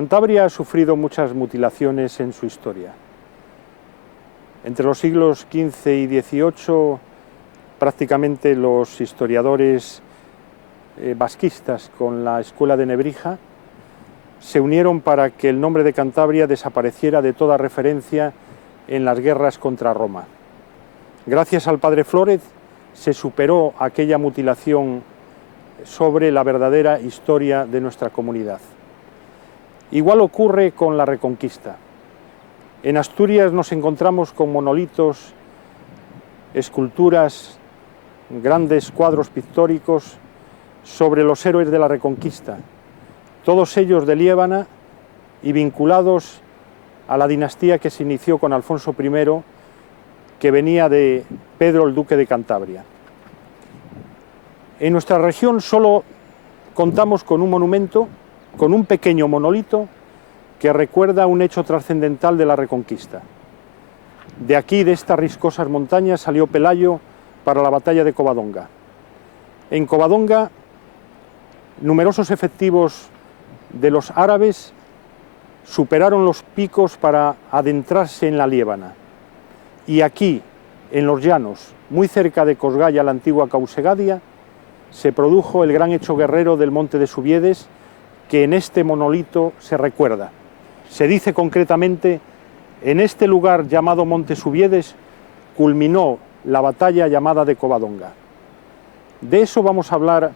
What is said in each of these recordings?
Cantabria ha sufrido muchas mutilaciones en su historia. Entre los siglos XV y XVIII, prácticamente los historiadores basquistas con la escuela de Nebrija se unieron para que el nombre de Cantabria desapareciera de toda referencia en las guerras contra Roma. Gracias al padre Flórez se superó aquella mutilación sobre la verdadera historia de nuestra comunidad. Igual ocurre con la Reconquista. En Asturias nos encontramos con monolitos, esculturas, grandes cuadros pictóricos sobre los héroes de la Reconquista, todos ellos de Liébana y vinculados a la dinastía que se inició con Alfonso I, que venía de Pedro el Duque de Cantabria. En nuestra región solo contamos con un monumento, con un pequeño monolito que recuerda un hecho trascendental de la Reconquista. De aquí, de estas riscosas montañas, salió Pelayo para la batalla de Covadonga. En Covadonga, numerosos efectivos de los árabes superaron los picos para adentrarse en la Liébana. Y aquí, en los llanos, muy cerca de Cosgaya, la antigua Causegadia, se produjo el gran hecho guerrero del Monte de Subiedes, que en este monolito se recuerda. Se dice concretamente, en este lugar llamado Monte Subiedes, culminó la batalla llamada de Covadonga. De eso vamos a hablar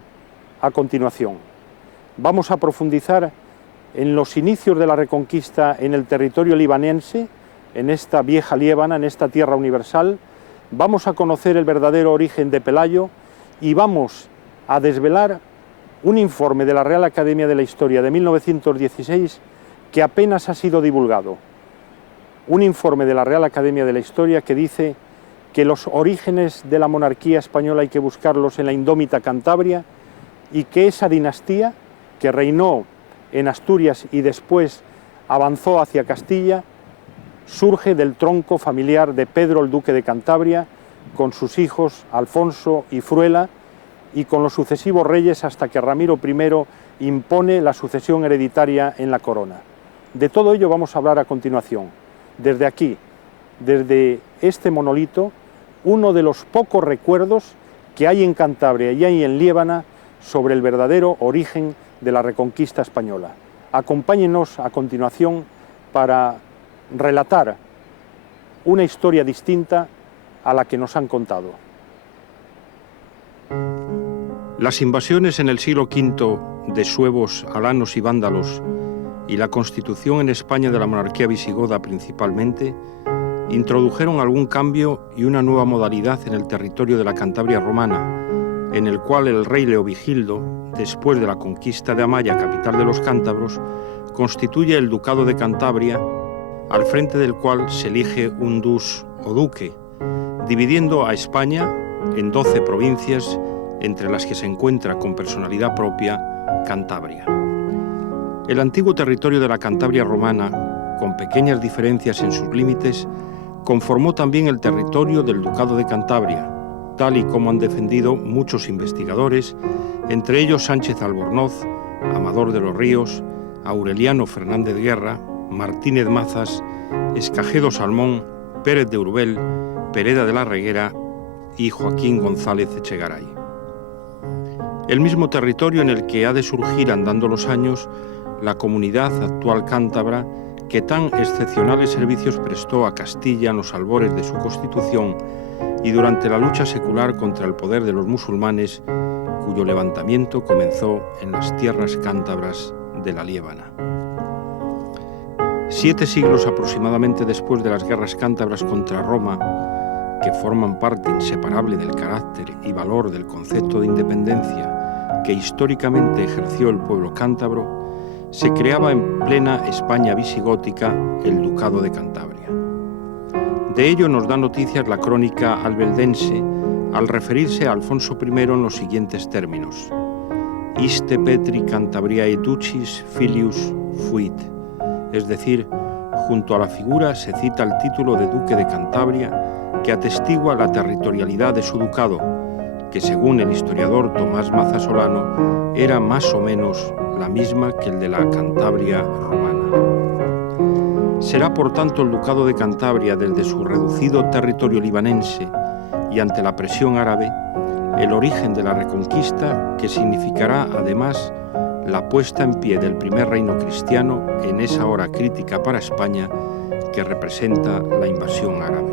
a continuación. Vamos a profundizar en los inicios de la Reconquista en el territorio libanense, en esta vieja Liébana, en esta tierra universal. Vamos a conocer el verdadero origen de Pelayo y vamos a desvelar un informe de la Real Academia de la Historia de 1916 que apenas ha sido divulgado. Un informe de la Real Academia de la Historia que dice que los orígenes de la monarquía española hay que buscarlos en la indómita Cantabria y que esa dinastía que reinó en Asturias y después avanzó hacia Castilla surge del tronco familiar de Pedro el Duque de Cantabria con sus hijos Alfonso y Fruela y con los sucesivos reyes hasta que Ramiro I impone la sucesión hereditaria en la corona. De todo ello vamos a hablar a continuación. Desde aquí, desde este monolito, uno de los pocos recuerdos que hay en Cantabria y hay en Liébana sobre el verdadero origen de la Reconquista española. Acompáñenos a continuación para relatar una historia distinta a la que nos han contado. Las invasiones en el siglo V de suevos, alanos y vándalos y la constitución en España de la monarquía visigoda principalmente introdujeron algún cambio y una nueva modalidad en el territorio de la Cantabria romana, en el cual el rey Leovigildo, después de la conquista de Amaya, capital de los cántabros, constituye el ducado de Cantabria, al frente del cual se elige un dus o duque, dividiendo a España en 12 provincias, entre las que se encuentra con personalidad propia Cantabria. El antiguo territorio de la Cantabria romana, con pequeñas diferencias en sus límites, conformó también el territorio del Ducado de Cantabria, tal y como han defendido muchos investigadores, entre ellos Sánchez Albornoz, Amador de los Ríos, Aureliano Fernández Guerra, Martínez Mazas, Escajedo Salmón, Pérez de Urbel, Pereda de la Reguera y Joaquín González Echegaray. El mismo territorio en el que ha de surgir andando los años la comunidad actual cántabra que tan excepcionales servicios prestó a Castilla en los albores de su constitución y durante la lucha secular contra el poder de los musulmanes, cuyo levantamiento comenzó en las tierras cántabras de la Liébana. 7 siglos aproximadamente después de las guerras cántabras contra Roma, que forman parte inseparable del carácter y valor del concepto de independencia que históricamente ejerció el pueblo cántabro, se creaba en plena España visigótica el Ducado de Cantabria. De ello nos da noticias la crónica albeldense al referirse a Alfonso I en los siguientes términos: Iste Petri Cantabriae Ducis Filius fuit, es decir, junto a la figura se cita el título de Duque de Cantabria que atestigua la territorialidad de su ducado, que según el historiador Tomás Maza Solano era más o menos la misma que el de la Cantabria romana. Será por tanto el Ducado de Cantabria, desde su reducido territorio libanense y ante la presión árabe, el origen de la Reconquista, que significará además la puesta en pie del primer reino cristiano en esa hora crítica para España que representa la invasión árabe.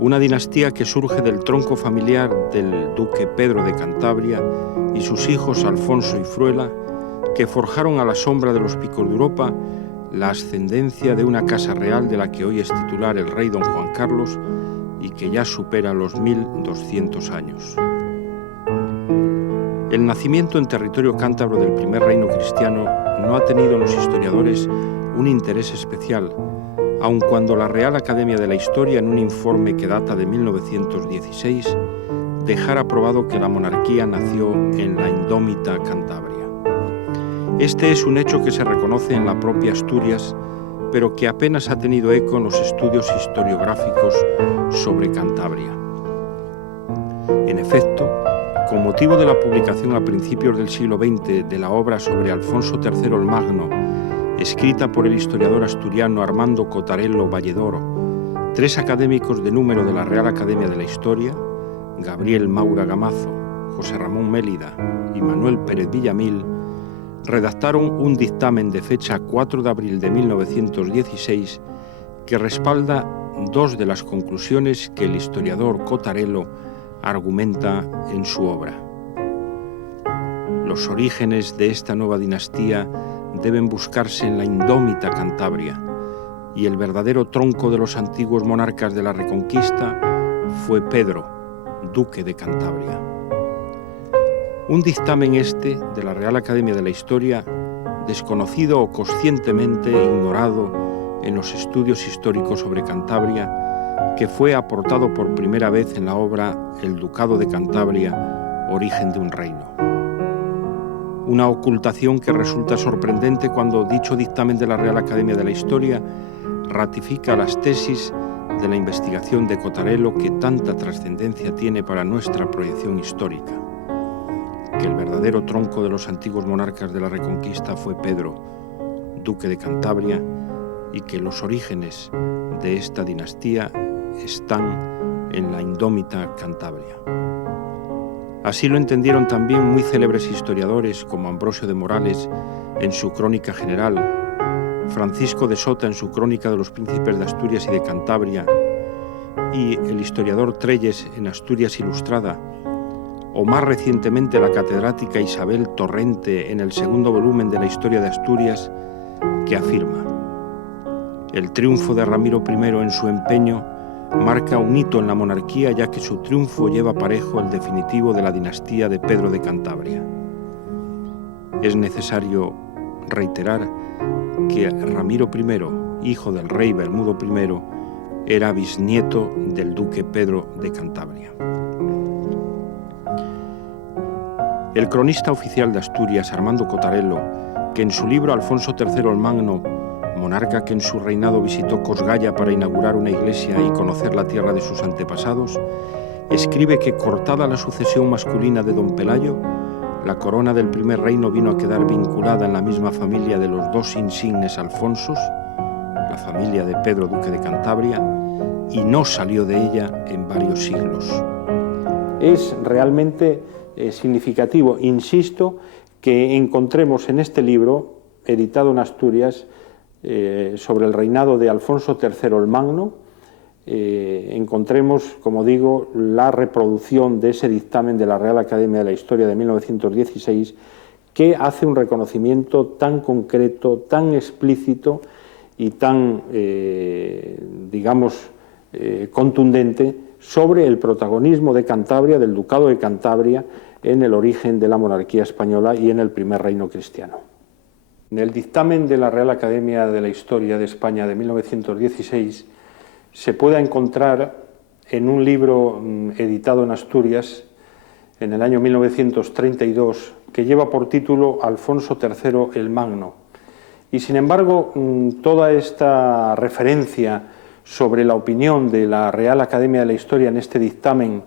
Una dinastía que surge del tronco familiar del duque Pedro de Cantabria y sus hijos Alfonso y Fruela, que forjaron a la sombra de los picos de Europa la ascendencia de una casa real de la que hoy es titular el rey don Juan Carlos y que ya supera los 1200 años. El nacimiento en territorio cántabro del primer reino cristiano no ha tenido en los historiadores un interés especial, aun cuando la Real Academia de la Historia, en un informe que data de 1916, dejara probado que la monarquía nació en la indómita Cantabria. Este es un hecho que se reconoce en la propia Asturias, pero que apenas ha tenido eco en los estudios historiográficos sobre Cantabria. En efecto, con motivo de la publicación a principios del siglo XX de la obra sobre Alfonso III el Magno, escrita por el historiador asturiano Armando Cotarello Valledoro, 3 académicos de número de la Real Academia de la Historia, Gabriel Maura Gamazo, José Ramón Mélida y Manuel Pérez Villamil, redactaron un dictamen de fecha 4 de abril de 1916 que respalda 2 de las conclusiones que el historiador Cotarello argumenta en su obra. Los orígenes de esta nueva dinastía deben buscarse en la indómita Cantabria, y el verdadero tronco de los antiguos monarcas de la Reconquista fue Pedro, duque de Cantabria. Un dictamen este de la Real Academia de la Historia, desconocido o conscientemente ignorado en los estudios históricos sobre Cantabria, que fue aportado por primera vez en la obra El Ducado de Cantabria, origen de un reino. Una ocultación que resulta sorprendente cuando dicho dictamen de la Real Academia de la Historia ratifica las tesis de la investigación de Cotarello que tanta trascendencia tiene para nuestra proyección histórica, que el verdadero tronco de los antiguos monarcas de la Reconquista fue Pedro, duque de Cantabria, y que los orígenes de esta dinastía están en la indómita Cantabria. Así lo entendieron también muy célebres historiadores como Ambrosio de Morales en su Crónica General, Francisco de Sota en su Crónica de los Príncipes de Asturias y de Cantabria, y el historiador Trelles en Asturias Ilustrada, o más recientemente la catedrática Isabel Torrente en el 2º volumen de la Historia de Asturias, que afirma: el triunfo de Ramiro I en su empeño marca un hito en la monarquía, ya que su triunfo lleva parejo el definitivo de la dinastía de Pedro de Cantabria. Es necesario reiterar que Ramiro I, hijo del rey Bermudo I, era bisnieto del duque Pedro de Cantabria. El cronista oficial de Asturias, Armando Cotarello, que en su libro Alfonso III el Magno, monarca que en su reinado visitó Cosgaya para inaugurar una iglesia y conocer la tierra de sus antepasados, escribe que, cortada la sucesión masculina de don Pelayo, la corona del primer reino vino a quedar vinculada en la misma familia de los 2 insignes Alfonsos, la familia de Pedro, duque de Cantabria, y no salió de ella en varios siglos. Es realmente significativo, insisto, que encontremos en este libro, editado en Asturias, sobre el reinado de Alfonso III el Magno, encontremos, como digo, la reproducción de ese dictamen de la Real Academia de la Historia de 1916, que hace un reconocimiento tan concreto, tan explícito y tan, contundente sobre el protagonismo de Cantabria, del Ducado de Cantabria, en el origen de la monarquía española y en el primer reino cristiano. En el dictamen de la Real Academia de la Historia de España de 1916 se puede encontrar en un libro editado en Asturias en el año 1932 que lleva por título Alfonso III el Magno. Y sin embargo, toda esta referencia sobre la opinión de la Real Academia de la Historia en este dictamen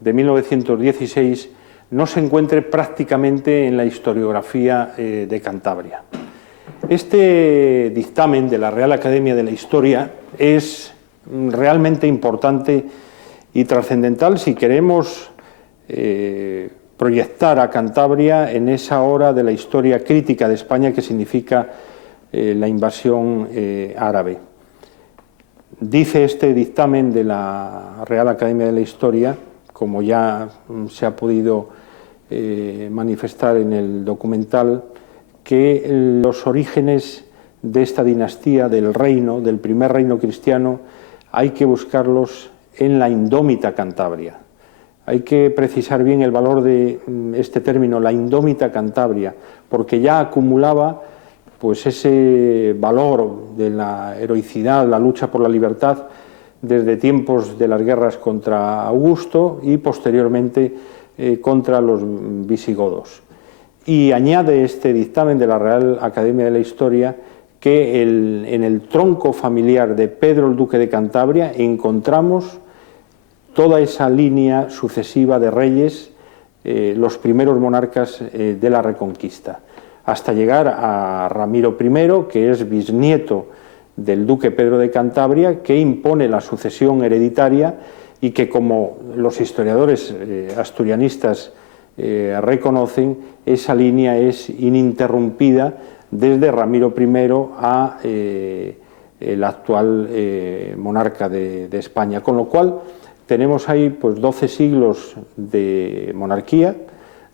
de 1916 no se encuentre prácticamente en la historiografía de Cantabria. Este dictamen de la Real Academia de la Historia es realmente importante y trascendental si queremos proyectar a Cantabria en esa hora de la historia crítica de España que significa la invasión árabe. Dice este dictamen de la Real Academia de la Historia, como ya se ha podido manifestar en el documental, que los orígenes de esta dinastía, del reino, del primer reino cristiano, hay que buscarlos en la indómita Cantabria. Hay que precisar bien el valor de este término, la indómita Cantabria, porque ya acumulaba pues ese valor de la heroicidad, la lucha por la libertad, desde tiempos de las guerras contra Augusto y posteriormente contra los visigodos. Y añade este dictamen de la Real Academia de la Historia que en el tronco familiar de Pedro el Duque de Cantabria encontramos toda esa línea sucesiva de reyes, los primeros monarcas de la Reconquista, hasta llegar a Ramiro I, que es bisnieto del duque Pedro de Cantabria, que impone la sucesión hereditaria y que, como los historiadores asturianistas reconocen, esa línea es ininterrumpida desde Ramiro I a el actual monarca de España, con lo cual tenemos ahí pues 12 siglos de monarquía,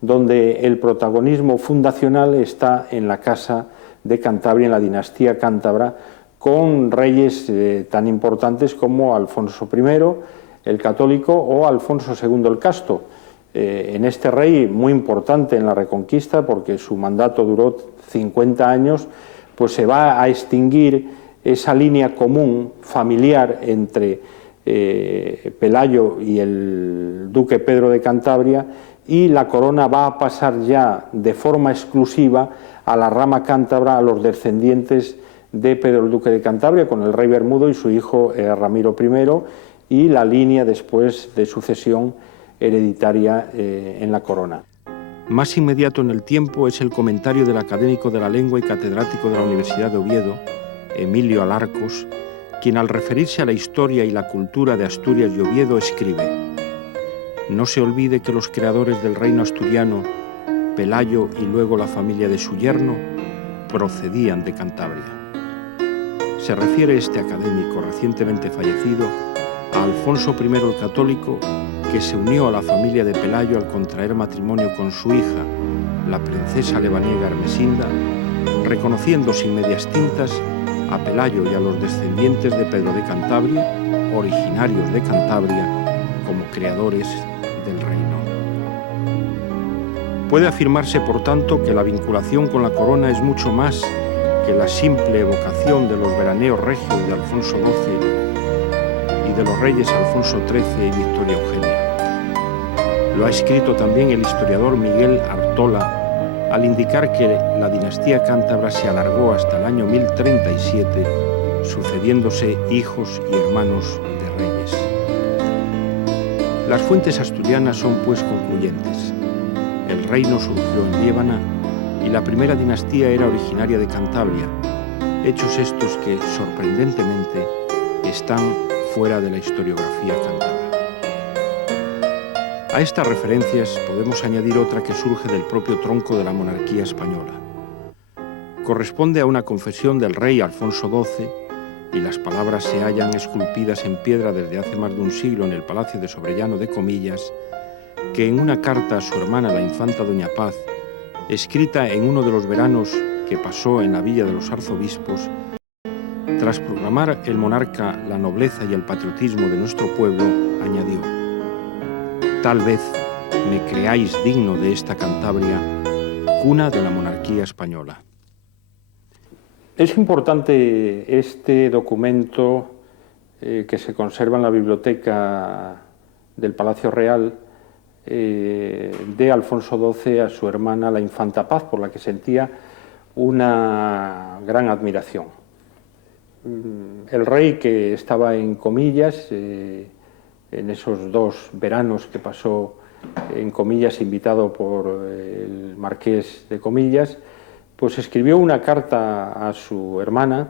donde el protagonismo fundacional está en la Casa de Cantabria, en la dinastía cántabra, con reyes tan importantes como Alfonso I, el católico, o Alfonso II el casto. En este rey, muy importante en la Reconquista, porque su mandato duró 50 años, pues se va a extinguir esa línea común familiar entre Pelayo y el duque Pedro de Cantabria, y la corona va a pasar ya de forma exclusiva a la rama cántabra, a los descendientes de Pedro el Duque de Cantabria, con el rey Bermudo y su hijo Ramiro I, y la línea después de sucesión hereditaria en la corona. Más inmediato en el tiempo es el comentario del académico de la lengua y catedrático de la Universidad de Oviedo, Emilio Alarcos, quien al referirse a la historia y la cultura de Asturias y Oviedo escribe: no se olvide que los creadores del reino asturiano, Pelayo y luego la familia de su yerno, procedían de Cantabria. Se refiere este académico recientemente fallecido a Alfonso I el Católico, que se unió a la familia de Pelayo al contraer matrimonio con su hija, la princesa lebaniega Ermesinda, reconociendo sin medias tintas a Pelayo y a los descendientes de Pedro de Cantabria, originarios de Cantabria, como creadores del reino. Puede afirmarse, por tanto, que la vinculación con la corona es mucho más que la simple evocación de los veraneos regios de Alfonso XII y de los reyes Alfonso XIII y Victoria Eugenia. Lo ha escrito también el historiador Miguel Artola al indicar que la dinastía cántabra se alargó hasta el año 1037, sucediéndose hijos y hermanos de reyes. Las fuentes asturianas son pues concluyentes. El reino surgió en Liébana y la primera dinastía era originaria de Cantabria, hechos estos que, sorprendentemente, están fuera de la historiografía cántabra. A estas referencias podemos añadir otra que surge del propio tronco de la monarquía española. Corresponde a una confesión del rey Alfonso XII, y las palabras se hallan esculpidas en piedra desde hace más de un siglo en el Palacio de Sobrellano de Comillas, que en una carta a su hermana la infanta Doña Paz, escrita en uno de los veranos que pasó en la villa de los arzobispos, tras proclamar el monarca la nobleza y el patriotismo de nuestro pueblo, añadió: tal vez me creáis digno de esta Cantabria, cuna de la monarquía española. Es importante este documento que se conserva en la biblioteca del Palacio Real de Alfonso XII a su hermana la infanta Paz, por la que sentía una gran admiración. El rey, que estaba en Comillas en esos dos veranos que pasó en comillas, invitado por el marqués de Comillas, pues escribió una carta a su hermana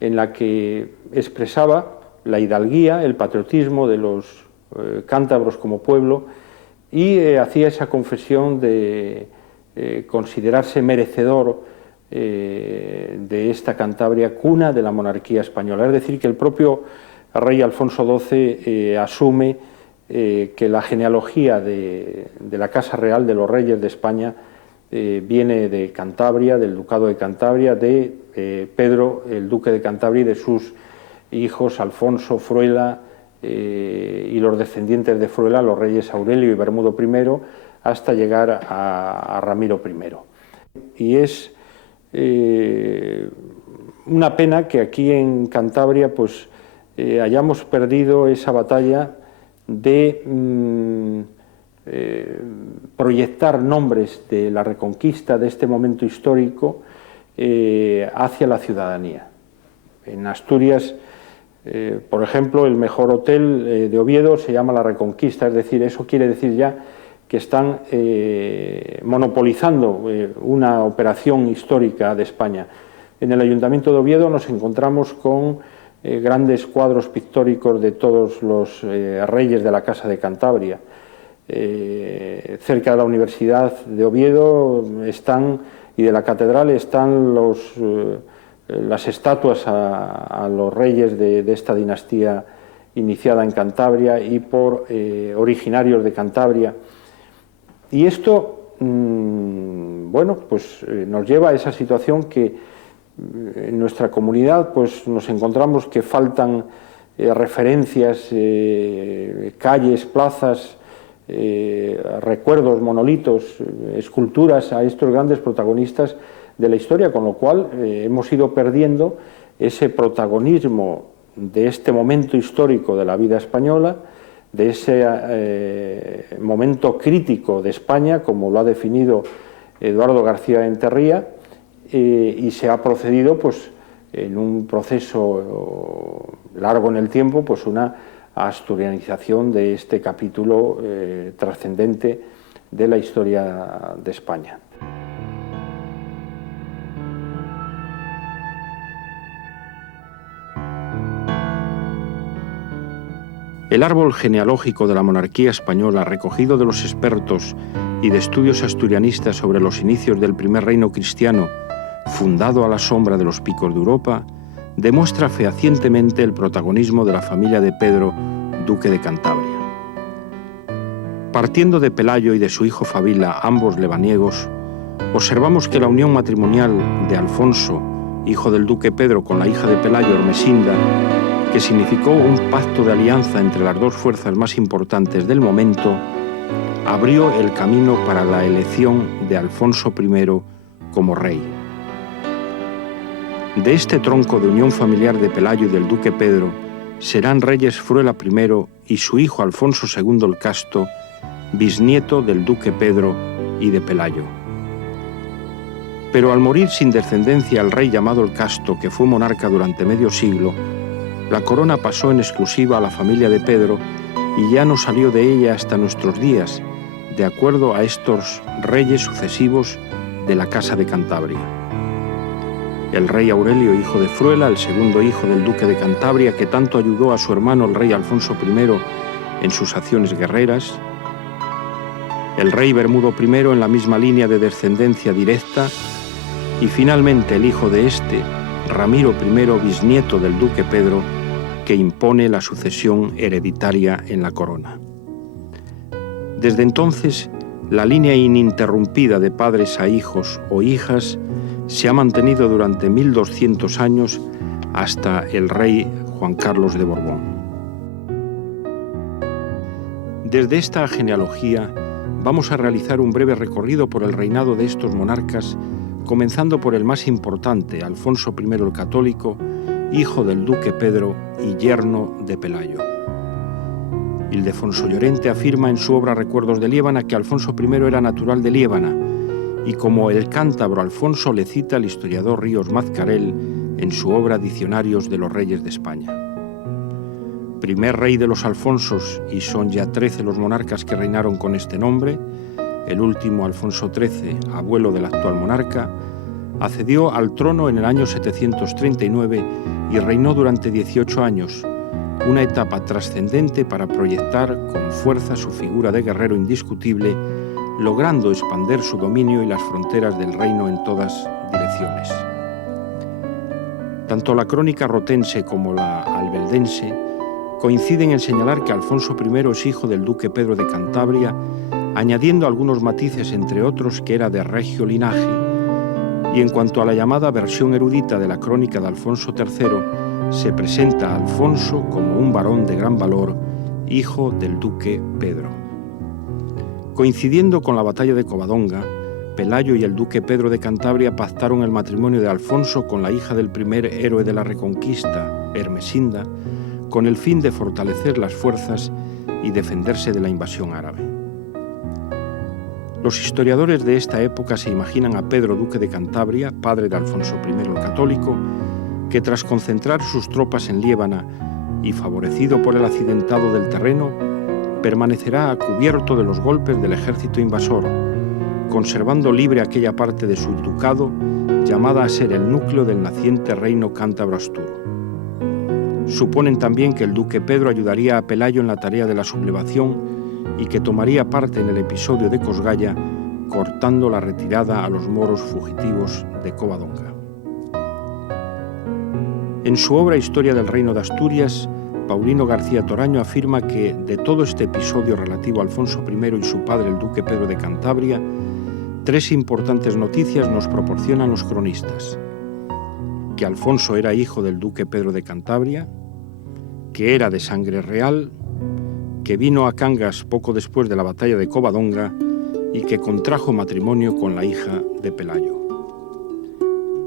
en la que expresaba la hidalguía, el patriotismo de los cántabros como pueblo, y hacía esa confesión de considerarse merecedor de esta Cantabria, cuna de la monarquía española. Es decir, que el propio rey Alfonso XII asume que la genealogía de la Casa Real de los Reyes de España viene de Cantabria, del Ducado de Cantabria, de Pedro, el Duque de Cantabria, y de sus hijos Alfonso, Fruela, y los descendientes de Fruela, los reyes Aurelio y Bermudo I, hasta llegar a Ramiro I. Y es una pena que aquí en Cantabria pues, hayamos perdido esa batalla de proyectar nombres de la Reconquista, de este momento histórico, hacia la ciudadanía. En Asturias, por ejemplo, el mejor hotel de Oviedo se llama La Reconquista, es decir, eso quiere decir ya que están monopolizando una operación histórica de España. En el Ayuntamiento de Oviedo nos encontramos con grandes cuadros pictóricos de todos los reyes de la Casa de Cantabria. Cerca de la Universidad de Oviedo y de la Catedral están las estatuas a los reyes de esta dinastía iniciada en Cantabria y por originarios de Cantabria. Y esto, bueno, pues nos lleva a esa situación que en nuestra comunidad pues nos encontramos que faltan referencias, calles, plazas, recuerdos, monolitos, esculturas a estos grandes protagonistas de la historia, con lo cual hemos ido perdiendo ese protagonismo de este momento histórico de la vida española, de ese momento crítico de España, como lo ha definido Eduardo García Enterría, y se ha procedido pues, en un proceso largo en el tiempo, pues una asturianización de este capítulo trascendente de la historia de España. El árbol genealógico de la monarquía española, recogido de los expertos y de estudios asturianistas sobre los inicios del primer reino cristiano, fundado a la sombra de los picos de Europa, demuestra fehacientemente el protagonismo de la familia de Pedro, duque de Cantabria. Partiendo de Pelayo y de su hijo Fabila, ambos lebaniegos, observamos que la unión matrimonial de Alfonso, hijo del duque Pedro, con la hija de Pelayo, Ermesinda, que significó un pacto de alianza entre las dos fuerzas más importantes del momento, abrió el camino para la elección de Alfonso I como rey. De este tronco de unión familiar de Pelayo y del duque Pedro serán reyes Fruela I y su hijo Alfonso II el Casto, bisnieto del duque Pedro y de Pelayo. Pero al morir sin descendencia el rey llamado el Casto, que fue monarca durante medio siglo, la corona pasó en exclusiva a la familia de Pedro y ya no salió de ella hasta nuestros días, de acuerdo a estos reyes sucesivos de la Casa de Cantabria. El rey Aurelio, hijo de Fruela, el segundo hijo del duque de Cantabria, que tanto ayudó a su hermano el rey Alfonso I en sus acciones guerreras. El rey Bermudo I en la misma línea de descendencia directa. Y finalmente el hijo de este, Ramiro I, bisnieto del duque Pedro, que impone la sucesión hereditaria en la corona. Desde entonces, la línea ininterrumpida de padres a hijos o hijas se ha mantenido durante 1200 años hasta el rey Juan Carlos de Borbón. Desde esta genealogía vamos a realizar un breve recorrido por el reinado de estos monarcas, comenzando por el más importante, Alfonso I el Católico, hijo del duque Pedro y yerno de Pelayo. Ildefonso Llorente afirma en su obra Recuerdos de Liébana que Alfonso I era natural de Liébana, y como el cántabro Alfonso le cita el historiador Ríos Mazcarell en su obra Diccionarios de los Reyes de España. primer rey de los Alfonsos, y son ya 13 los monarcas que reinaron con este nombre, el último, Alfonso XIII, abuelo del actual monarca, accedió al trono en el año 739 y reinó durante 18 años, una etapa trascendente para proyectar con fuerza su figura de guerrero indiscutible, logrando expandir su dominio y las fronteras del reino en todas direcciones. Tanto la crónica rotense como la albeldense coinciden en señalar que Alfonso I es hijo del duque Pedro de Cantabria, añadiendo algunos matices, entre otros, que era de regio linaje, y en cuanto a la llamada versión erudita de la crónica de Alfonso III, se presenta a Alfonso como un varón de gran valor, hijo del duque Pedro. Coincidiendo con la batalla de Covadonga, Pelayo y el duque Pedro de Cantabria pactaron el matrimonio de Alfonso con la hija del primer héroe de la Reconquista, Ermesinda, con el fin de fortalecer las fuerzas y defenderse de la invasión árabe. Los historiadores de esta época se imaginan a Pedro, duque de Cantabria, padre de Alfonso I el Católico, que tras concentrar sus tropas en Liébana y favorecido por el accidentado del terreno, permanecerá a cubierto de los golpes del ejército invasor, conservando libre aquella parte de su ducado llamada a ser el núcleo del naciente reino cántabro asturo. Suponen también que el duque Pedro ayudaría a Pelayo en la tarea de la sublevación y que tomaría parte en el episodio de Cosgaya, cortando la retirada a los moros fugitivos de Covadonga. En su obra Historia del Reino de Asturias, Paulino García Toraño afirma que de todo este episodio relativo a Alfonso I y su padre, el duque Pedro de Cantabria, 3 importantes noticias nos proporcionan los cronistas: que Alfonso era hijo del duque Pedro de Cantabria, que era de sangre real, que vino a Cangas poco después de la batalla de Covadonga y que contrajo matrimonio con la hija de Pelayo.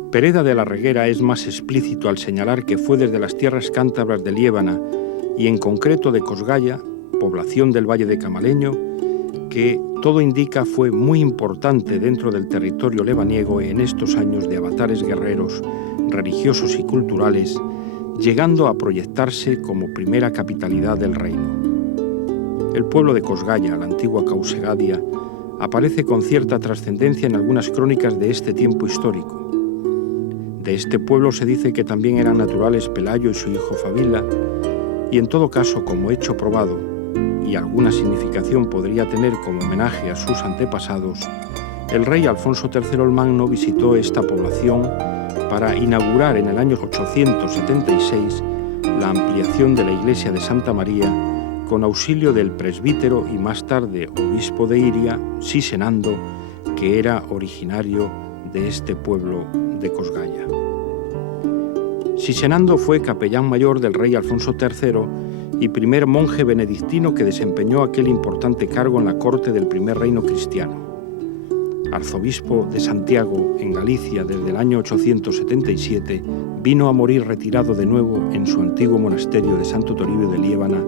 Pereda de la Reguera es más explícito al señalar que fue desde las tierras cántabras de Liébana y en concreto de Cosgaya, población del Valle de Camaleño, que todo indica fue muy importante dentro del territorio lebaniego en estos años de avatares guerreros, religiosos y culturales, llegando a proyectarse como primera capitalidad del reino. El pueblo de Cosgaya, la antigua Causegadia, aparece con cierta trascendencia en algunas crónicas de este tiempo histórico. De este pueblo se dice que también eran naturales Pelayo y su hijo Fabila, y en todo caso, como hecho probado, y alguna significación podría tener como homenaje a sus antepasados, el rey Alfonso III el Magno visitó esta población para inaugurar en el año 876 la ampliación de la iglesia de Santa María con auxilio del presbítero y más tarde obispo de Iria, Sisenando, que era originario de este pueblo de Cosgaya. Sisenando fue capellán mayor del rey Alfonso III y primer monje benedictino que desempeñó aquel importante cargo en la corte del primer reino cristiano. Arzobispo de Santiago, en Galicia, desde el año 877, vino a morir retirado de nuevo en su antiguo monasterio de Santo Toribio de Liébana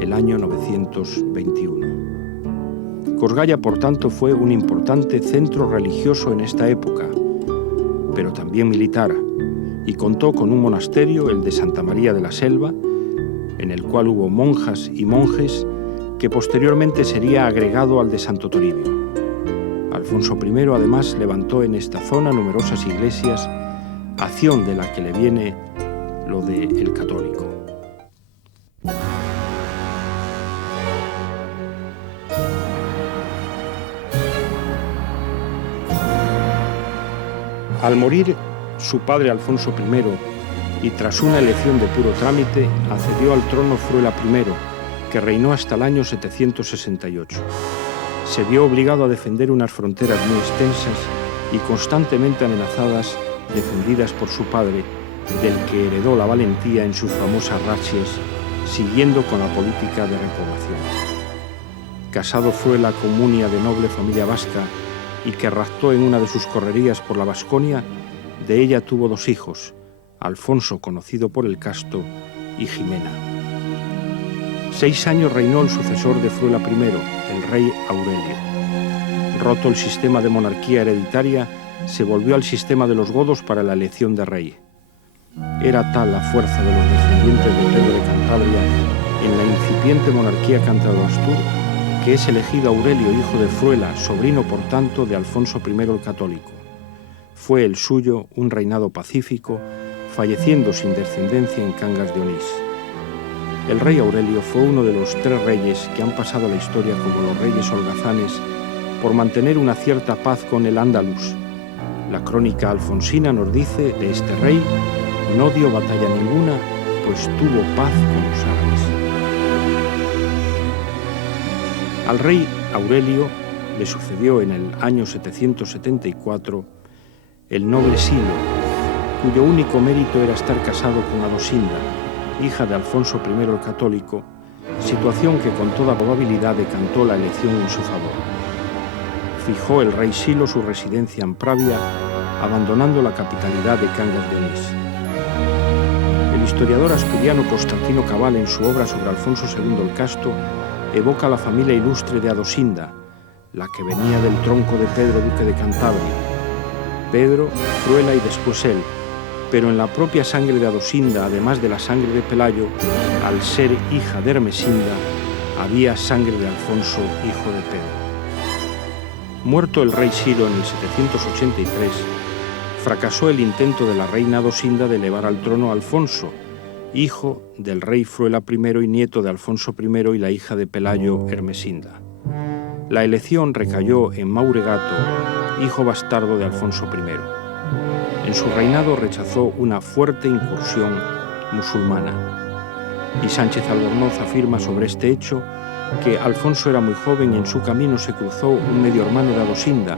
el año 921. Cosgaya, por tanto, fue un importante centro religioso en esta época, pero también militar, y contó con un monasterio, el de Santa María de la Selva, en el cual hubo monjas y monjes, que posteriormente sería agregado al de Santo Toribio. Alfonso I, además, levantó en esta zona numerosas iglesias, acción de la que le viene lo de el católico. Al morir su padre Alfonso I, y tras una elección de puro trámite, accedió al trono Fruela I, que reinó hasta el año 768. Se vio obligado a defender unas fronteras muy extensas y constantemente amenazadas, defendidas por su padre, del que heredó la valentía en sus famosas razzias, siguiendo con la política de repoblación. Casado Fruela con Munia, de noble familia vasca, y que raptó en una de sus correrías por la Vasconia, de ella tuvo 2 hijos, Alfonso, conocido por el Casto, y Jimena. 6 años reinó el sucesor de Fruela I, el rey Aurelio. Roto el sistema de monarquía hereditaria, se volvió al sistema de los godos para la elección de rey. Era tal la fuerza de los descendientes de Pedro de Cantabria incipiente monarquía cántabro-astur, que es elegido Aurelio, hijo de Fruela, sobrino por tanto de Alfonso I el Católico. Fue el suyo un reinado pacífico, falleciendo sin descendencia en Cangas de Onís. El rey Aurelio fue uno de los 3 reyes que han pasado a la historia como los reyes holgazanes por mantener una cierta paz con el Andalus. La crónica alfonsina nos dice de este rey: no dio batalla ninguna, pues tuvo paz con los árabes. Al rey Aurelio le sucedió en el año 774 el noble Silo, cuyo único mérito era estar casado con Adosinda, hija de Alfonso I el Católico, situación que con toda probabilidad decantó la elección en su favor. Fijó el rey Silo su residencia en Pravia, abandonando la capitalidad de Cangas de Onís. El historiador asturiano Constantino Cabal, en su obra sobre Alfonso II el Casto, evoca la familia ilustre de Adosinda, la que venía del tronco de Pedro, duque de Cantabria. Pedro, Fruela y después él, pero en la propia sangre de Adosinda, además de la sangre de Pelayo, al ser hija de Ermesinda, había sangre de Alfonso, hijo de Pedro. Muerto el rey Silo en el 783, fracasó el intento de la reina Adosinda de elevar al trono a Alfonso, hijo del rey Fruela I y nieto de Alfonso I y la hija de Pelayo, Ermesinda. La elección recayó en Mauregato, hijo bastardo de Alfonso I. En su reinado rechazó una fuerte incursión musulmana. Y Sánchez Albornoz afirma sobre este hecho que Alfonso era muy joven y en su camino se cruzó un medio hermano de Adosinda,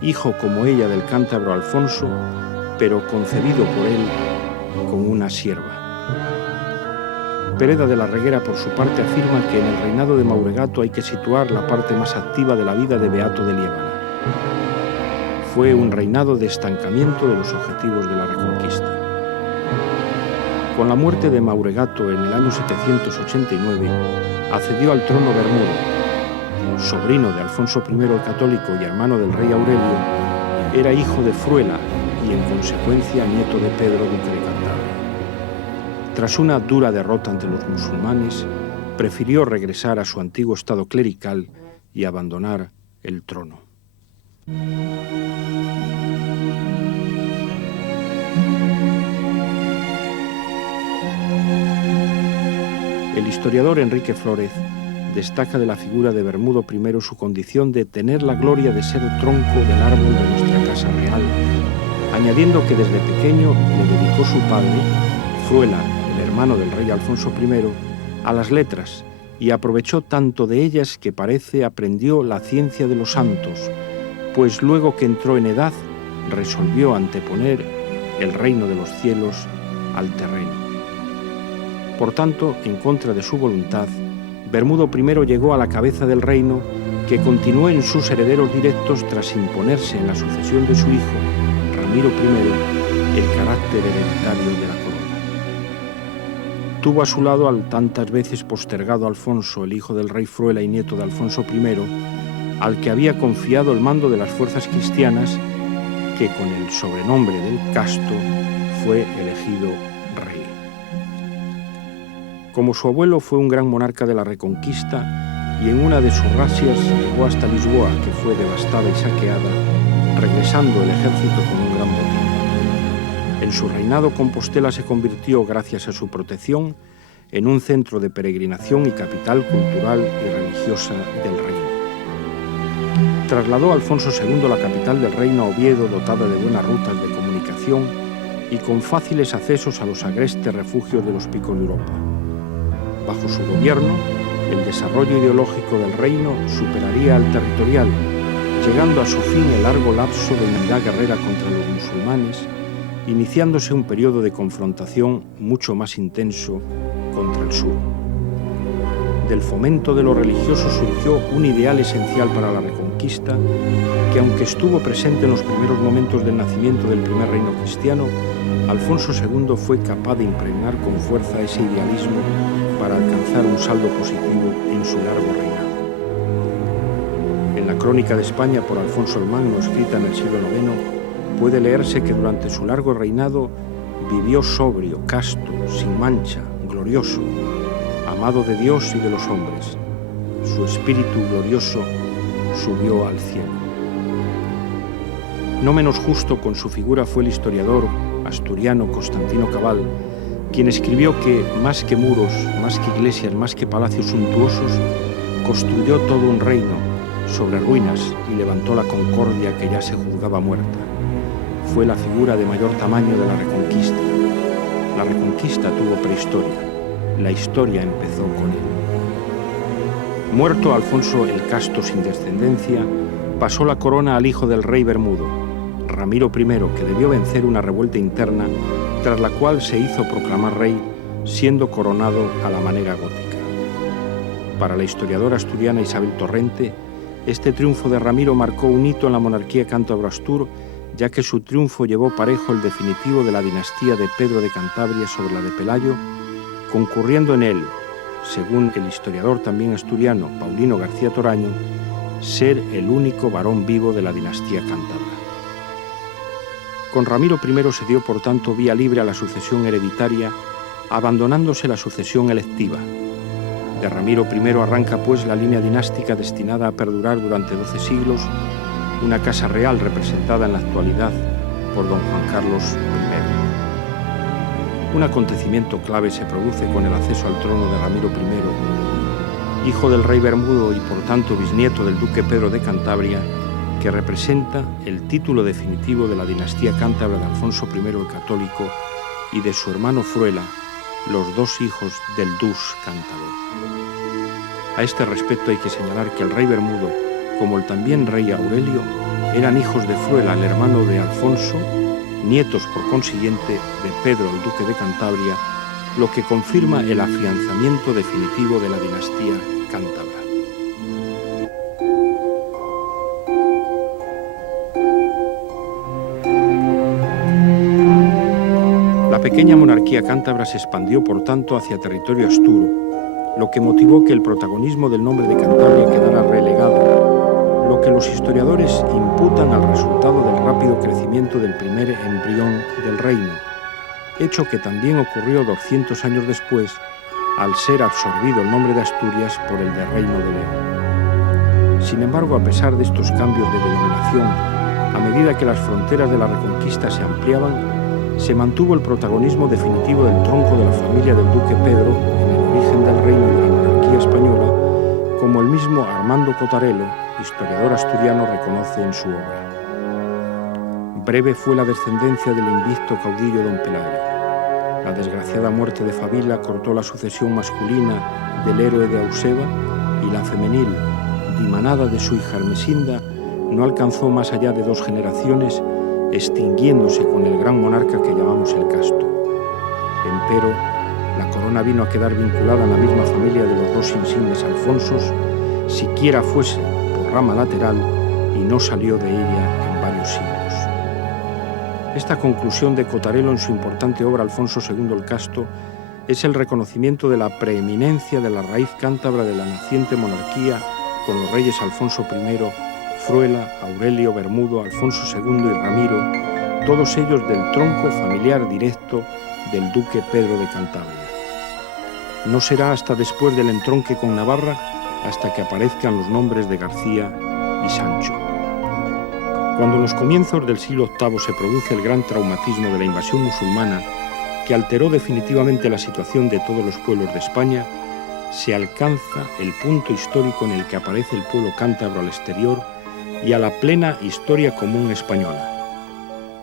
hijo como ella del cántabro Alfonso, pero concebido por él con una sierva. Pereda de la Reguera, por su parte, afirma que en el reinado de Mauregato hay que situar la parte más activa de la vida de Beato de Liébana. Fue un reinado de estancamiento de los objetivos de la Reconquista. Con la muerte de Mauregato en el año 789, accedió al trono Bermudo. Sobrino de Alfonso I el Católico y hermano del rey Aurelio, era hijo de Fruela y, en consecuencia, nieto de Pedro, duque de Cantabria. Tras una dura derrota ante los musulmanes, prefirió regresar a su antiguo estado clerical y abandonar el trono. El historiador Enrique Flórez destaca de la figura de Bermudo I su condición de tener la gloria de ser tronco del árbol de nuestra casa real, añadiendo que desde pequeño le dedicó su padre, Fruela, el hermano del rey Alfonso I, a las letras y aprovechó tanto de ellas que parece aprendió la ciencia de los santos, pues luego que entró en edad resolvió anteponer el reino de los cielos al terreno. Por tanto, en contra de su voluntad, Bermudo I llegó a la cabeza del reino, que continuó en sus herederos directos tras imponerse en la sucesión de su hijo, Ramiro I, el carácter hereditario de la corona. Tuvo a su lado al tantas veces postergado Alfonso, el hijo del rey Fruela y nieto de Alfonso I, al que había confiado el mando de las fuerzas cristianas, que con el sobrenombre del Casto fue elegido rey. Como su abuelo fue un gran monarca de la Reconquista y en una de sus razzias llegó hasta Lisboa, que fue devastada y saqueada, regresando el ejército con un gran botín. En su reinado, Compostela se convirtió, gracias a su protección, en un centro de peregrinación y capital cultural y religiosa del reino. Trasladó a Alfonso II la capital del reino a Oviedo, dotada de buenas rutas de comunicación y con fáciles accesos a los agrestes refugios de los picos de Europa. Bajo su gobierno, el desarrollo ideológico del reino superaría al territorial, llegando a su fin el largo lapso de unidad guerrera contra los musulmanes, iniciándose un periodo de confrontación mucho más intenso contra el sur. Del fomento de lo religioso surgió un ideal esencial para la Reconquista, que aunque estuvo presente en los primeros momentos del nacimiento del primer reino cristiano, Alfonso II fue capaz de impregnar con fuerza ese idealismo para alcanzar un saldo positivo en su largo reinado. En la Crónica de España por Alfonso el Magno, escrita en el siglo IX, puede leerse que durante su largo reinado vivió sobrio, casto, sin mancha, glorioso, amado de Dios y de los hombres. Su espíritu glorioso subió al cielo. No menos justo con su figura fue el historiador asturiano Constantino Cabal, quien escribió que, más que muros, más que iglesias, más que palacios suntuosos, construyó todo un reino sobre ruinas y levantó la concordia que ya se juzgaba muerta. Fue la figura de mayor tamaño de la Reconquista. La Reconquista tuvo prehistoria, la historia empezó con él. Muerto Alfonso el Casto sin descendencia, pasó la corona al hijo del rey Bermudo, Ramiro I, que debió vencer una revuelta interna, tras la cual se hizo proclamar rey, siendo coronado a la manera gótica. Para la historiadora asturiana Isabel Torrente, este triunfo de Ramiro marcó un hito en la monarquía cántabro-astur, ya que su triunfo llevó parejo el definitivo de la dinastía de Pedro de Cantabria sobre la de Pelayo, concurriendo en él, según el historiador también asturiano Paulino García Toraño, ser el único varón vivo de la dinastía cántabra. Con Ramiro I se dio por tanto vía libre a la sucesión hereditaria, abandonándose la sucesión electiva. De Ramiro I arranca pues la línea dinástica destinada a perdurar durante 12 siglos, una casa real representada en la actualidad por don Juan Carlos I. Un acontecimiento clave se produce con el acceso al trono de Ramiro I, hijo del rey Bermudo y por tanto bisnieto del duque Pedro de Cantabria, que representa el título definitivo de la dinastía cántabra de Alfonso I el Católico y de su hermano Fruela, los dos hijos del dus cántabro. A este respecto hay que señalar que el rey Bermudo, como el también rey Aurelio, eran hijos de Fruela, el hermano de Alfonso, nietos por consiguiente de Pedro el duque de Cantabria, lo que confirma el afianzamiento definitivo de la dinastía cántabra. La pequeña monarquía cántabra se expandió por tanto hacia territorio asturo, lo que motivó que el protagonismo del nombre de Cantabria quedara relegado, lo que los historiadores imputan al resultado del rápido crecimiento del primer embrión del reino, hecho que también ocurrió 200 años después al ser absorbido el nombre de Asturias por el de Reino de León. Sin embargo, a pesar de estos cambios de denominación, a medida que las fronteras de la Reconquista se ampliaban, se mantuvo el protagonismo definitivo del tronco de la familia del duque Pedro en el origen del reino y de la monarquía española, como el mismo Armando Cotarelo, historiador asturiano, reconoce en su obra. Breve fue la descendencia del invicto caudillo don Pelayo. La desgraciada muerte de Favila cortó la sucesión masculina del héroe de Auseba y la femenil, dimanada de su hija Ermesinda, no alcanzó más allá de 2 generaciones, extinguiéndose con el gran monarca que llamamos el Casto. Empero, la corona vino a quedar vinculada a la misma familia de los 2 insignes Alfonsos, siquiera fuese por rama lateral, y no salió de ella en varios siglos. Esta conclusión de Cotarelo en su importante obra Alfonso II el Casto es el reconocimiento de la preeminencia de la raíz cántabra de la naciente monarquía con los reyes Alfonso I, Fruela, Aurelio, Bermudo, Alfonso II y Ramiro, todos ellos del tronco familiar directo del duque Pedro de Cantabria. No será hasta después del entronque con Navarra hasta que aparezcan los nombres de García y Sancho. Cuando en los comienzos del siglo VIII se produce el gran traumatismo de la invasión musulmana que alteró definitivamente la situación de todos los pueblos de España, se alcanza el punto histórico en el que aparece el pueblo cántabro al exterior y a la plena historia común española.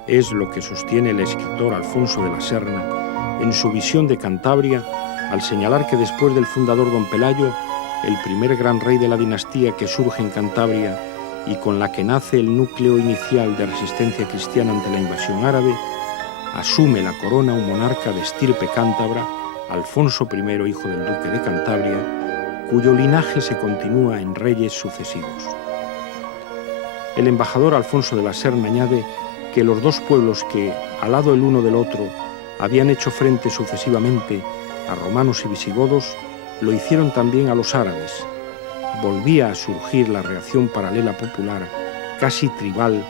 Es lo que sostiene el escritor Alfonso de la Serna en su visión de Cantabria al señalar que después del fundador don Pelayo, el primer gran rey de la dinastía que surge en Cantabria y con la que nace el núcleo inicial de resistencia cristiana ante la invasión árabe, asume la corona un monarca de estirpe cántabra, Alfonso I, hijo del duque de Cantabria, cuyo linaje se continúa en reyes sucesivos. El embajador Alfonso de la Serna añade que los 2 pueblos que, al lado el uno del otro, habían hecho frente sucesivamente a romanos y visigodos, lo hicieron también a los árabes. Volvía a surgir la reacción paralela popular, casi tribal,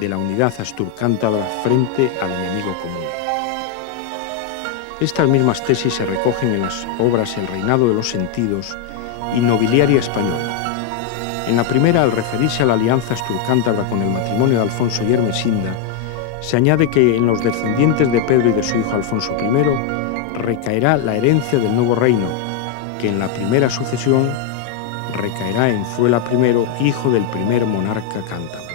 de la unidad astur-cántabra frente al enemigo común. Estas mismas tesis se recogen en las obras El reinado de los sentidos y Nobiliaria española. En la primera, al referirse a la alianza asturcántabra con el matrimonio de Alfonso y Ermesinda, se añade que en los descendientes de Pedro y de su hijo Alfonso I recaerá la herencia del nuevo reino, que en la primera sucesión recaerá en Fruela I, hijo del primer monarca cántabro.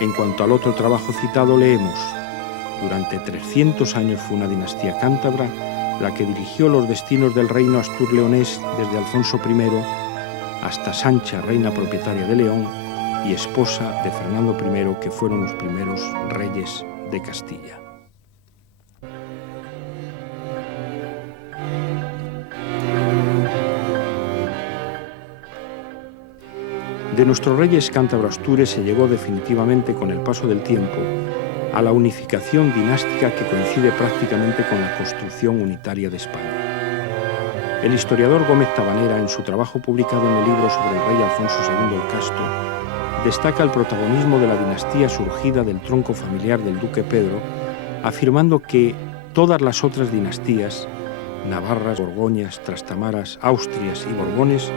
En cuanto al otro trabajo citado, leemos: durante 300 años fue una dinastía cántabra la que dirigió los destinos del reino astur-leonés desde Alfonso I hasta Sancha, reina propietaria de León y esposa de Fernando I, que fueron los primeros reyes de Castilla. De nuestros reyes cántabro-astures se llegó definitivamente con el paso del tiempo a la unificación dinástica que coincide prácticamente con la construcción unitaria de España. El historiador Gómez Tabanera, en su trabajo publicado en el libro sobre el rey Alfonso II el Casto, destaca el protagonismo de la dinastía surgida del tronco familiar del duque Pedro, afirmando que todas las otras dinastías, navarras, borgoñas, trastamaras, austrias y borbones,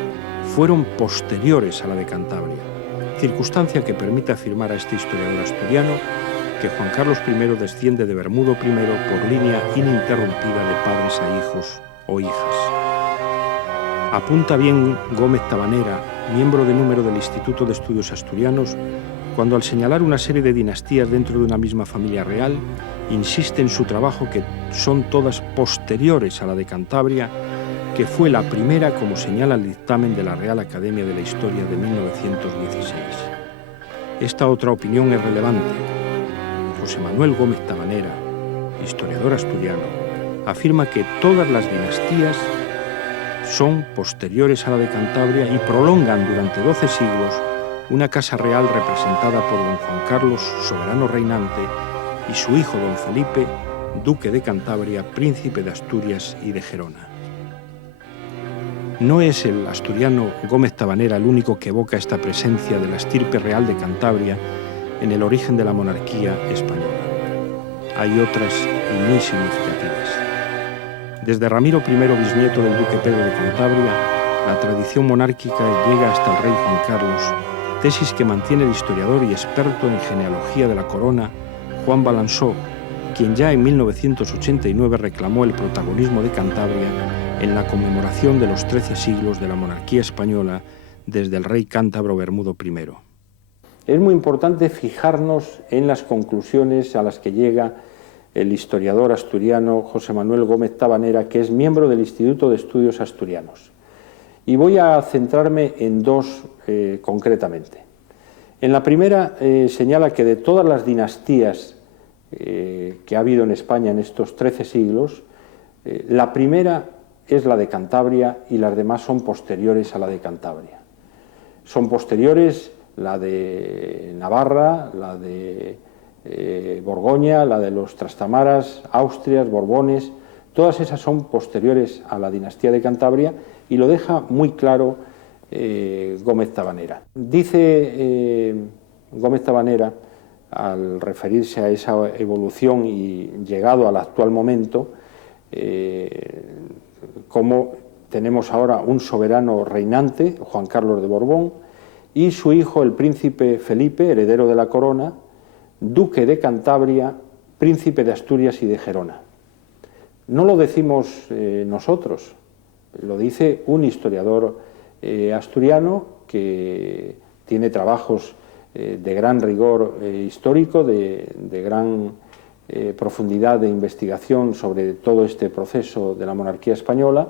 fueron posteriores a la de Cantabria, circunstancia que permite afirmar a este historiador asturiano que Juan Carlos I desciende de Bermudo I por línea ininterrumpida de padres a hijos o hijas. Apunta bien Gómez Tabanera, miembro de número del Instituto de Estudios Asturianos, cuando al señalar una serie de dinastías dentro de una misma familia real, insiste en su trabajo que son todas posteriores a la de Cantabria, que fue la primera, como señala el dictamen de la Real Academia de la Historia de 1916. Esta otra opinión es relevante. José Manuel Gómez Tabanera, historiador asturiano, afirma que todas las dinastías son posteriores a la de Cantabria y prolongan durante 12 siglos una casa real representada por don Juan Carlos, soberano reinante, y su hijo don Felipe, duque de Cantabria, príncipe de Asturias y de Gerona. No es el asturiano Gómez Tabanera el único que evoca esta presencia de la estirpe real de Cantabria en el origen de la monarquía española. Hay otras y muy significativas. Desde Ramiro I, bisnieto del duque Pedro de Cantabria, la tradición monárquica llega hasta el rey Juan Carlos, tesis que mantiene el historiador y experto en genealogía de la corona, Juan Balansó, quien ya en 1989 reclamó el protagonismo de Cantabria en la conmemoración de los 13 siglos de la monarquía española desde el rey cántabro Bermudo I. Es muy importante fijarnos en las conclusiones a las que llega el historiador asturiano José Manuel Gómez Tabanera, que es miembro del Instituto de Estudios Asturianos. Y voy a centrarme en dos concretamente. En la primera señala que de todas las dinastías que ha habido en España en estos 13 siglos, la primera es la de Cantabria y las demás son posteriores a la de Cantabria. Son posteriores la de Navarra, la de Borgoña, la de los Trastamaras, Austrias, Borbones, todas esas son posteriores a la dinastía de Cantabria y lo deja muy claro Gómez Tabanera. Dice Gómez Tabanera, al referirse a esa evolución y llegado al actual momento, como tenemos ahora un soberano reinante, Juan Carlos de Borbón, y su hijo, el príncipe Felipe, heredero de la corona, duque de Cantabria, príncipe de Asturias y de Gerona. No lo decimos nosotros, lo dice un historiador asturiano que tiene trabajos de gran rigor histórico, de gran profundidad de investigación sobre todo este proceso de la monarquía española.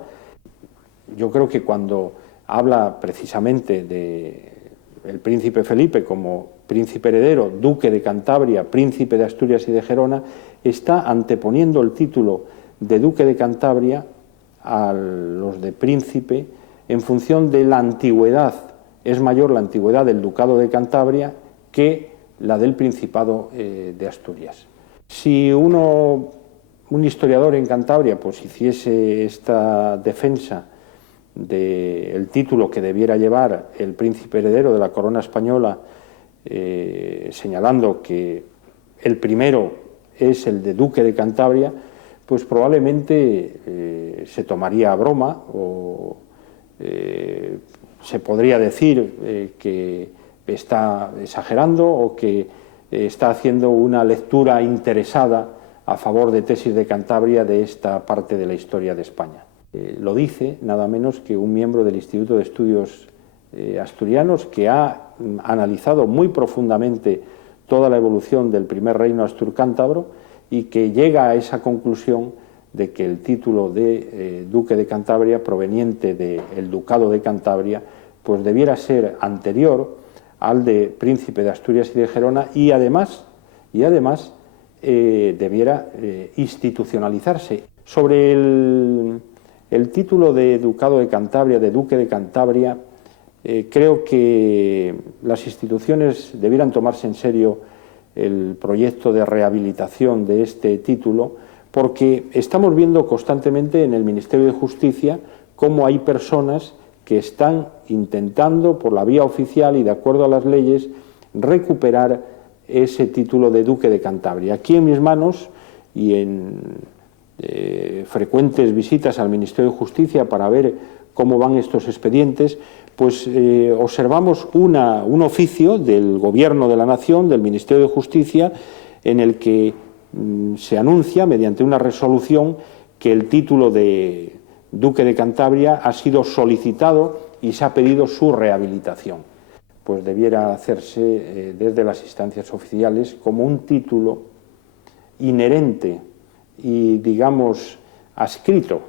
Yo creo que cuando habla precisamente del príncipe Felipe como príncipe heredero, duque de Cantabria, príncipe de Asturias y de Gerona, está anteponiendo el título de duque de Cantabria a los de príncipe en función de la antigüedad. Es mayor la antigüedad del ducado de Cantabria que la del principado de Asturias. Si un historiador en Cantabria pues hiciese esta defensa del título que debiera llevar el príncipe heredero de la corona española, señalando que el primero es el de duque de Cantabria, pues probablemente se tomaría a broma o se podría decir que está exagerando o que está haciendo una lectura interesada a favor de Tesis de Cantabria de esta parte de la historia de España. Lo dice nada menos que un miembro del Instituto de Estudios Asturianos que ha analizado muy profundamente toda la evolución del primer reino asturcántabro y que llega a esa conclusión de que el título de Duque de Cantabria, proveniente del Ducado de Cantabria, pues debiera ser anterior al de Príncipe de Asturias y de Gerona y además debiera institucionalizarse. Sobre el título de Ducado de Cantabria, de Duque de Cantabria, creo que las instituciones debieran tomarse en serio el proyecto de rehabilitación de este título, porque estamos viendo constantemente en el Ministerio de Justicia cómo hay personas que están intentando, por la vía oficial y de acuerdo a las leyes, recuperar ese título de Duque de Cantabria. Aquí en mis manos y en frecuentes visitas al Ministerio de Justicia para ver cómo van estos expedientes, pues observamos un oficio del Gobierno de la Nación, del Ministerio de Justicia, en el que se anuncia, mediante una resolución, que el título de Duque de Cantabria ha sido solicitado y se ha pedido su rehabilitación. Pues debiera hacerse desde las instancias oficiales como un título inherente y, digamos, adscrito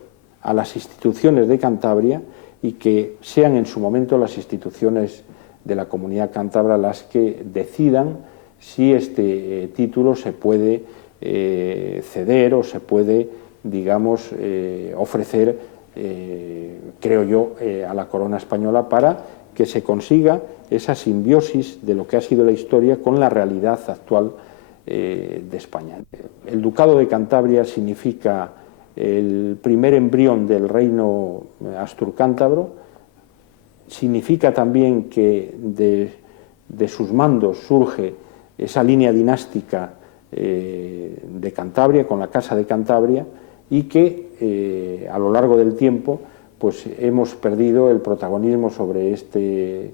a las instituciones de Cantabria, y que sean en su momento las instituciones de la comunidad cántabra las que decidan si este título se puede ceder o se puede, digamos, ofrecer, creo yo, a la corona española para que se consiga esa simbiosis de lo que ha sido la historia con la realidad actual de España. El Ducado de Cantabria significa el primer embrión del reino asturcántabro, significa también que de sus mandos surge esa línea dinástica de Cantabria, con la Casa de Cantabria, y que a lo largo del tiempo pues hemos perdido el protagonismo sobre este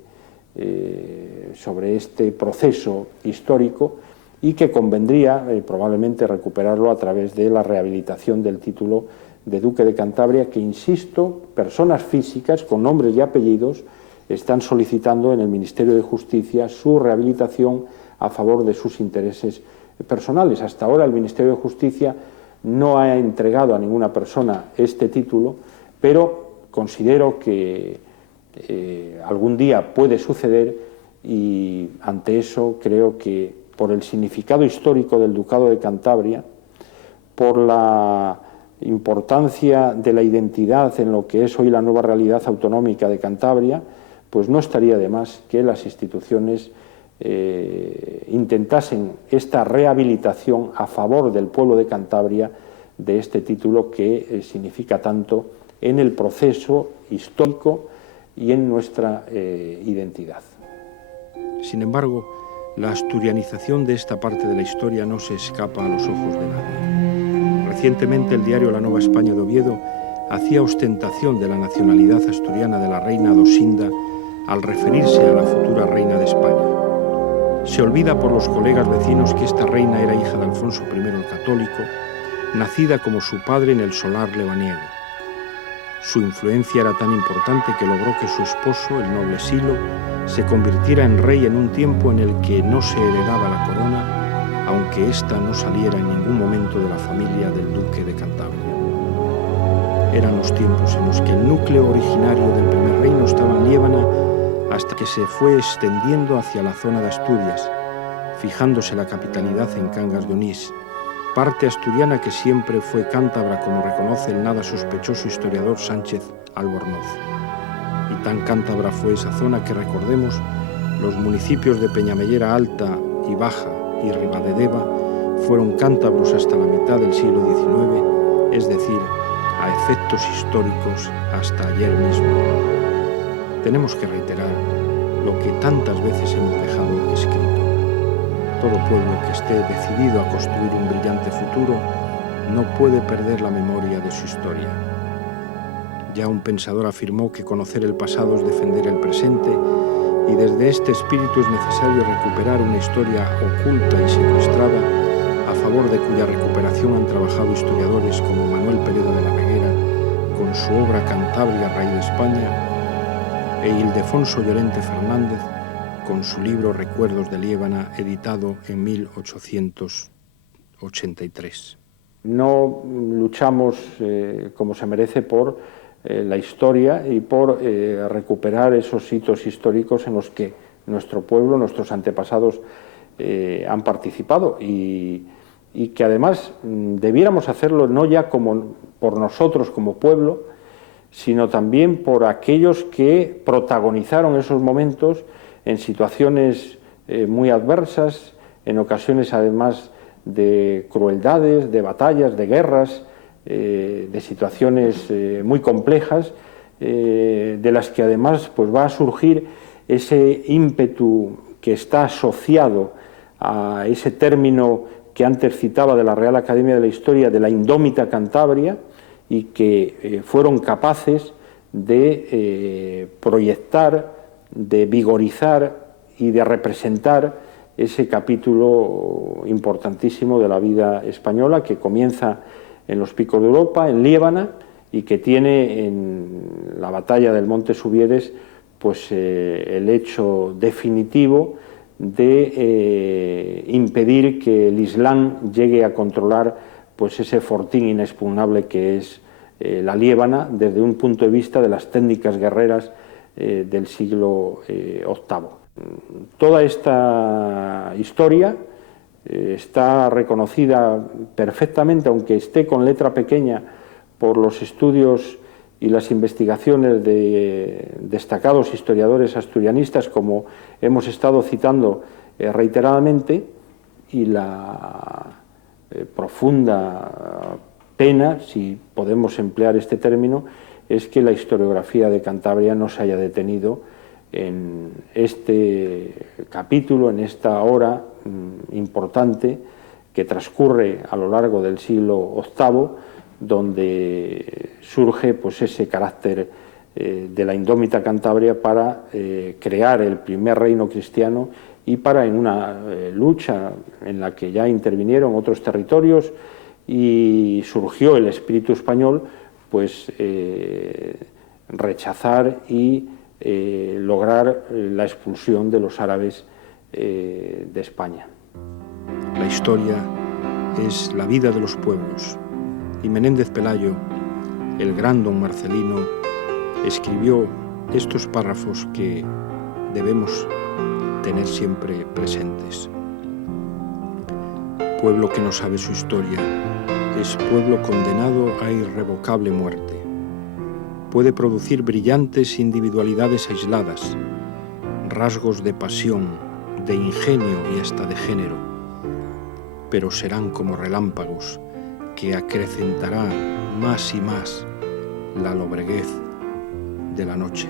proceso histórico, y que convendría probablemente recuperarlo a través de la rehabilitación del título de Duque de Cantabria, que, insisto, personas físicas con nombres y apellidos están solicitando en el Ministerio de Justicia su rehabilitación a favor de sus intereses personales. Hasta ahora el Ministerio de Justicia no ha entregado a ninguna persona este título, pero considero que algún día puede suceder, y ante eso creo que por el significado histórico del Ducado de Cantabria, por la importancia de la identidad en lo que es hoy la nueva realidad autonómica de Cantabria, pues no estaría de más que las instituciones intentasen esta rehabilitación a favor del pueblo de Cantabria de este título que significa tanto en el proceso histórico y en nuestra identidad. Sin embargo, la asturianización de esta parte de la historia no se escapa a los ojos de nadie. Recientemente el diario La Nueva España de Oviedo hacía ostentación de la nacionalidad asturiana de la reina Dosinda al referirse a la futura reina de España. Se olvida por los colegas vecinos que esta reina era hija de Alfonso I el Católico, nacida como su padre en el solar lebaniego. Su influencia era tan importante que logró que su esposo, el noble Silo, se convirtiera en rey en un tiempo en el que no se heredaba la corona, aunque ésta no saliera en ningún momento de la familia del Duque de Cantabria. Eran los tiempos en los que el núcleo originario del primer reino estaba en Liébana, hasta que se fue extendiendo hacia la zona de Asturias, fijándose la capitalidad en Cangas de Onís, parte asturiana que siempre fue cántabra, como reconoce el nada sospechoso historiador Sánchez Albornoz. Y tan cántabra fue esa zona que, recordemos, los municipios de Peñamellera Alta y Baja y Ribadedeva fueron cántabros hasta la mitad del siglo XIX, es decir, a efectos históricos hasta ayer mismo. Tenemos que reiterar lo que tantas veces hemos dejado escrito. Todo pueblo que esté decidido a construir un brillante futuro no puede perder la memoria de su historia. Ya un pensador afirmó que conocer el pasado es defender el presente, y desde este espíritu es necesario recuperar una historia oculta y secuestrada, a favor de cuya recuperación han trabajado historiadores como Manuel Pereda de la Reguera, con su obra Cantabria, Raíz de España, e Ildefonso Llorente Fernández, con su libro Recuerdos de Liébana, editado en 1883. No luchamos como se merece por la historia y por recuperar esos hitos históricos en los que nuestro pueblo, nuestros antepasados han participado y que además debiéramos hacerlo no ya como por nosotros como pueblo, sino también por aquellos que protagonizaron esos momentos en situaciones muy adversas, en ocasiones además de crueldades, de batallas, de guerras, de situaciones muy complejas, de las que además pues, va a surgir ese ímpetu que está asociado a ese término que antes citaba de la Real Academia de la Historia, de la indómita Cantabria, y que fueron capaces de proyectar, de vigorizar y de representar ese capítulo importantísimo de la vida española que comienza en los picos de Europa, en Liébana, y que tiene en la batalla del Monte Subieres pues, el hecho definitivo de impedir que el Islam llegue a controlar pues, ese fortín inexpugnable que es la Liébana desde un punto de vista de las técnicas guerreras del siglo VIII. Toda esta historia está reconocida perfectamente, aunque esté con letra pequeña, por los estudios y las investigaciones de destacados historiadores asturianistas, como hemos estado citando reiteradamente, y la profunda pena, si podemos emplear este término, es que la historiografía de Cantabria no se haya detenido en este capítulo, en esta hora importante que transcurre a lo largo del siglo VIII, donde surge pues, ese carácter de la indómita Cantabria para crear el primer reino cristiano y para, en una lucha en la que ya intervinieron otros territorios y surgió el espíritu español, pues rechazar y lograr la expulsión de los árabes de España. La historia es la vida de los pueblos, y Menéndez Pelayo, el gran don Marcelino, escribió estos párrafos que debemos tener siempre presentes. Pueblo que no sabe su historia es pueblo condenado a irrevocable muerte. Puede producir brillantes individualidades aisladas, rasgos de pasión, de ingenio y hasta de género, pero serán como relámpagos que acrecentarán más y más la lobreguez de la noche.